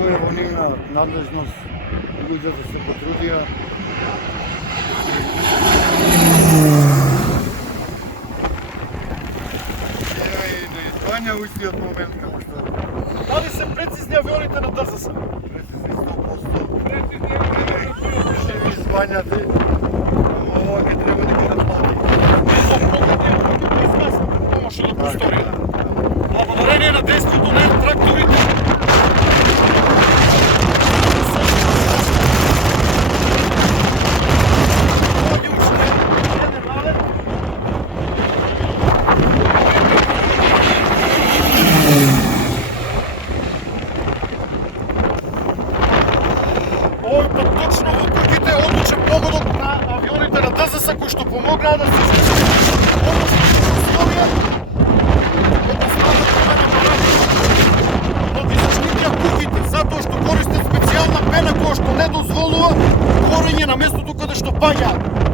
Тоа е во нивна надлежност, луѓето се потрудија. Еве и до извања у истиот момент како што Дали се прецизни авионите на ДЗС? прецизни 100%. Ще ви извањате, ова ќе треба да ги разплати. Помоше да просторија. Благодарение на действото на тракторите. Овој пат точно во куќите одлучен погодок на авионите на ДЗС кои што помогнаа да се случи условија да ги заштитија куќите затоа што користат специјална пена која што не дозволува горење на местото каде што паѓаат.